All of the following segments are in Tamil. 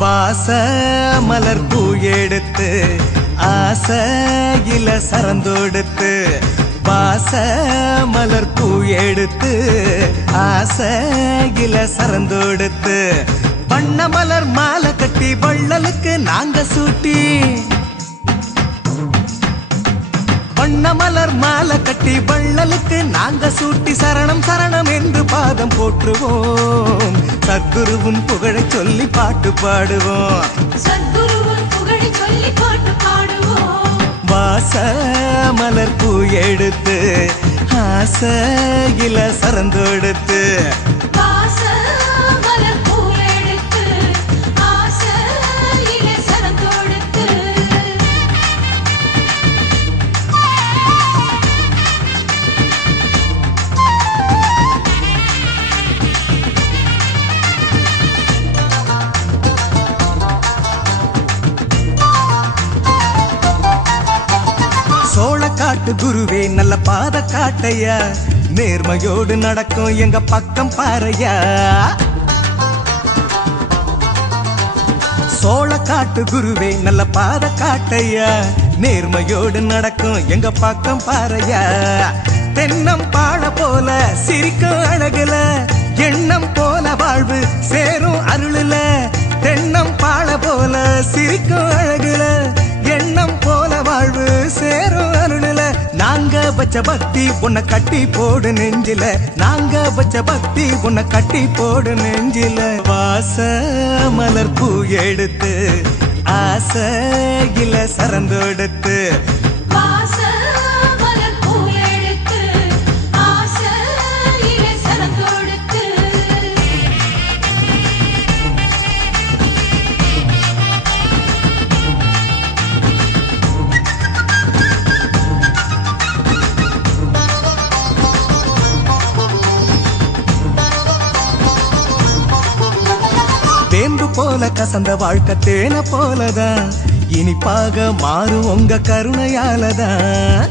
வாச மலர் பூ எடுத்து ஆசையில சரந்தொடுத்து வாச மலர் பூ எடுத்து ஆசையில சரந்தொடுத்து வண்ண மலர் மாலை கட்டி வள்ளலுக்கு நாங்க சூட்டி வண்ண மலர் மாலை கட்டி வள்ளலுக்கு நாங்க சூட்டி சரணம் சரணம் என்று பாதம் போற்றுவோம் சத்குருவின் புகழை சொல்லி பாட்டு பாடுவோம் சத்குருவின் புகழை சொல்லி பாட்டு பாடுவோம் வாச மலர் பூ எடுத்து ஆசையில சரந்தொடுத்து வாச மலர் பூ எடுத்து ஆசையிலே சரந்தொடுத்து சோழக்காட்டு குருவே நல்ல பாத காட்டையா நேர்மையோடு நடக்கும் எங்க பக்கம் பாறையா சோழக்காட்டு குருவே நல்ல பாத காட்டையா நேர்மையோடு நடக்கும் எங்க பக்கம் பாறையா தென்னம் பாழ போல சிரிக்கும் அழகுல எண்ணம் போல வாழ்வு சேரும் அருளுல தென்னம் பாழ போல சிரிக்கும் அழகுல எண்ணம் போல வாழ்வு சேரும் அருளுல நாங்க வச்ச பக்தி உன்னை கட்டி போடு நெஞ்சில நாங்க வச்ச பக்தி உன்னை கட்டி போடு நெஞ்சில வாச மலர் பூ எடுத்து ஆசையில சரந்தொடுத்து வாச மலர் பூ எடுத்து ஆசையிலே சரந்தொடுத்து வேம்பு போல கசந்த வாழ்க்கை தேன போலதான் இனிப்பாக மாறும் உங்க கருணையாலதான்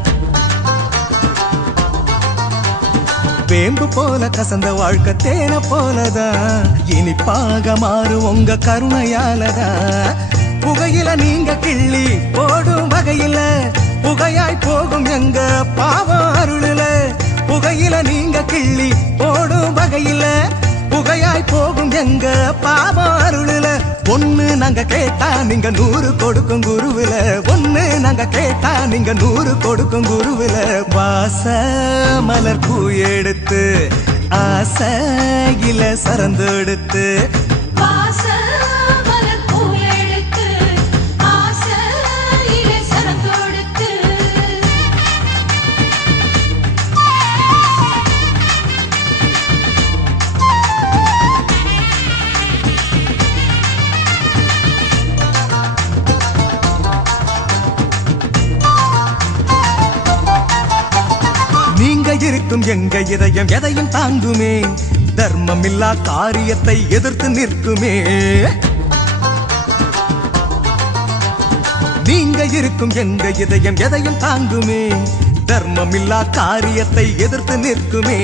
வேம்பு போல கசந்த வாழ்க்கை தேன போலதான் இனிப்பாக மாறும் உங்க கருணையாலதான் புகையில நீங்க கிள்ளி போடும் வகையில புகையாய் போகும் எங்க பாவம் அருளுல புகையில நீங்க கிள்ளி போடும் வகையில புகையாய் போகும் எங்க பாவம் அருளுல ஒண்ணு நாங்க கேட்டா நீங்க 100 கொடுக்கும் குருவில ஒண்ணு நாங்க கேட்டா நீங்க 100 கொடுக்கும் குருவில வாச மலர் பூ எடுத்து ஆசையில சரந்தொடுத்து வாச மலர் பூ எடுத்து ஆசையிலே சரந்தொடுத்து நீங்க இருக்கும் எங்க இதயம் எதையும் தாங்குமே தர்மம் இல்லா காரியத்தை எதிர்த்து நிற்குமே நீங்க இருக்கும் எங்க இதயம் எதையும் தாங்குமே தர்மம் இல்லா காரியத்தை எதிர்த்து நிற்குமே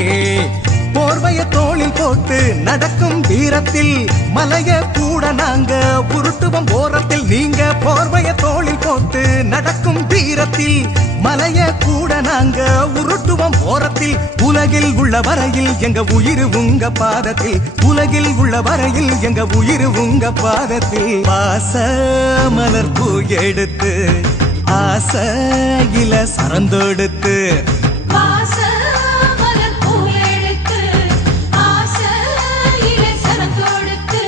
போர்வைய தோளில் போட்டு நடக்கும் வீரத்தில் மலைய கூட நாங்க உருட்டுவோம் ஓரத்தில் நீங்க போர்வைய தோளில் போட்டு நடக்கும் வீரத்தில் மலைய கூட நாங்க உருட்டுவோம் ஓரத்தில் உலகில் உள்ள வரையில் எங்க உயிர் உங்க பாதத்தில் உலகில் உள்ள வரையில் எங்க உயிர் உங்க பாதத்தில் வாச மலர் பூ எடுத்து ஆசையில சரந்தொடுத்து வாச மலர் பூ எடுத்து ஆசையிலே சரந்தொடுத்து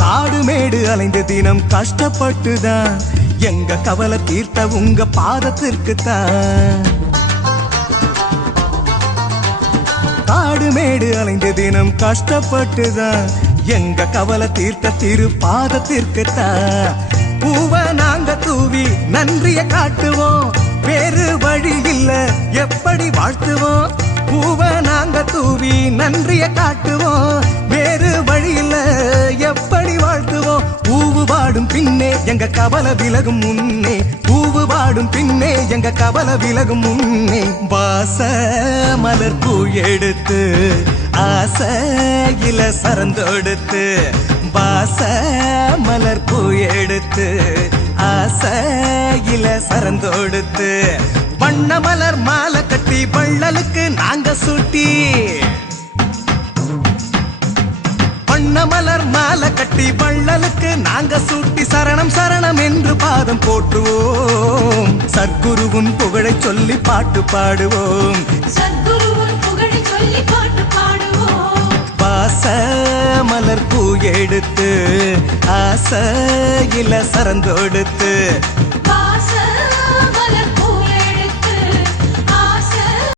காடு மேடு அலைந்து தினம் கஷ்டப்பட்டுதான் எங்க கவலை தீர்த்த உங்க பாதத்திற்கு தான் காடு மேடு அலைந்து தினம் கஷ்டப்பட்டுதான் எங்க கவலை தீர்த்த திரு பாதத்திற்கு தான் பூவை நாங்க தூவி நன்றிய காட்டுவோம் வேறு வழி இல்ல எப்படி வாழ்த்துவோம் பூவை நாங்க தூவி நன்றிய காட்டுவோம் வேறு வழியில்ல எப்படி வாழ்த்துவோம் பூவு பாடும் பின்னே எங்க கவலை விலகும் முன்னே பூவு பாடும் பின்னே எங்க கவலை விலகும் முன்னே வாச மலர் பூ எடுத்து ஆசையில சரந்தொடுத்து வாச மலர் பூ எடுத்து ஆசையில சரந்தொடுத்து வண்ண மலர் மாலை கட்டி வள்ளலுக்கு நாங்க சூட்டி வண்ண மலர் மாலை கட்டி வள்ளலுக்கு நாங்க சூட்டி சரணம் சரணம் என்று பாதம் போற்றுவோம் சத்குருவின் புகழை சொல்லி பாட்டு பாடுவோம் சத்குருவின் புகழை சொல்லி பாட்டு பாடுவோம் வாச மலர் பூ எடுத்து ஆசையில சரந்தொடுத்து